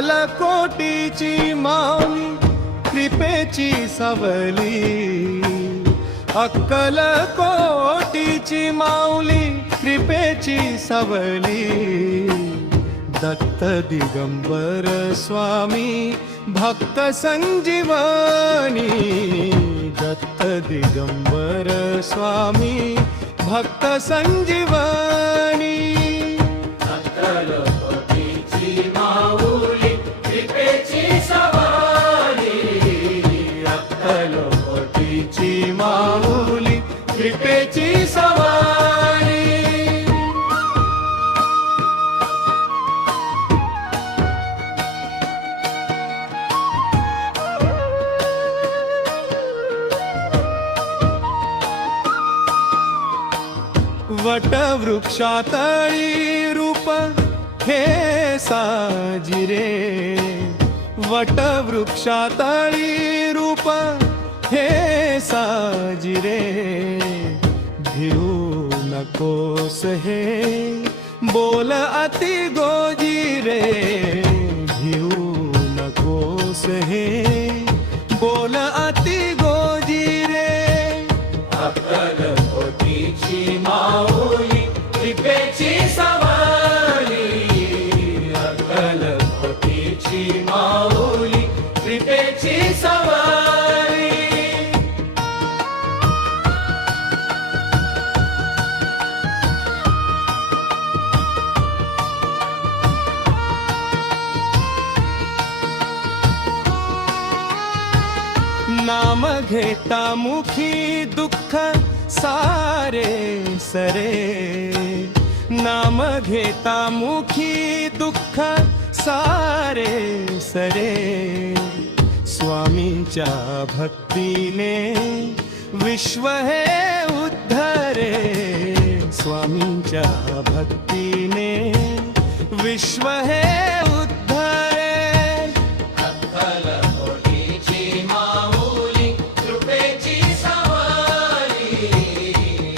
अक्कलकोटीची माऊली कृपेची सावली, अक्कलकोटीची माऊली कृपेची सावली, दत्त दिगंबर स्वामी भक्त संजीवनी, दत्त दिगंबर स्वामी भक्त संजीवनी. अक्कलकोटीची माऊली कृपेची सावली, अक्कलकोटीची माऊली कृपेची सावली. वटवृक्षातळी रूप हे साजिरे, वटवृक्षातळी रूप हे साजिरे, भिऊ नकोस हे बोल अति गोजिरे, भिऊ नकोस हे बोल अति गोजिरे. अक्कलकोटीची माऊली कृपेची सावली, अक्कलकोटीची माऊली कृपेची सावली. नाम घेता मुखी दुःख सारे सरे, नाम घेता मुखी दुःख सारे सरे, स्वामींच्या भक्तीने विश्व हे उद्धरे, स्वामींच्या भक्तीने विश्व हे उद्धरे. अक्कलकोटीची माऊली कृपेची सावली,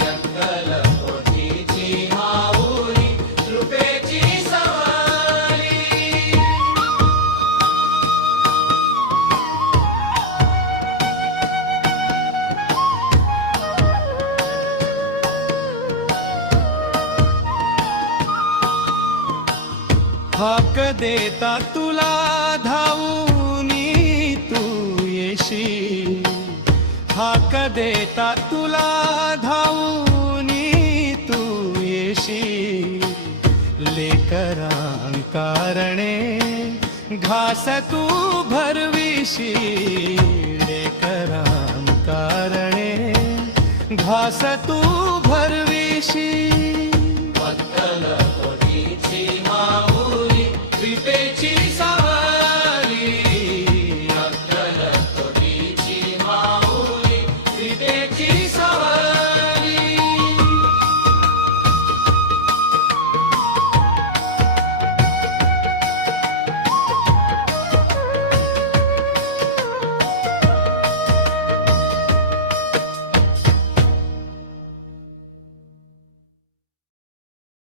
अक्कलकोटीची माऊली कृपेची सावली. हाक देता तुला धावूनी तू येशी, हाक देता तुला धावूनी तू येशी, लेकरांकारणे घास तू भरविशी, लेकरांकारणे घास तू भरविशी. अक्कलकोटीची